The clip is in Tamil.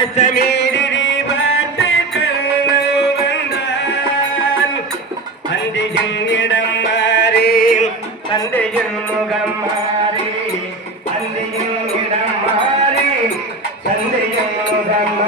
அச்சமீறி தீபத்தை வந்தான் அந்தியின் இடம் மாறி தந்தையின் முகம் மாறி அந்தியின் இடம் மாறி தந்தையின் முகம்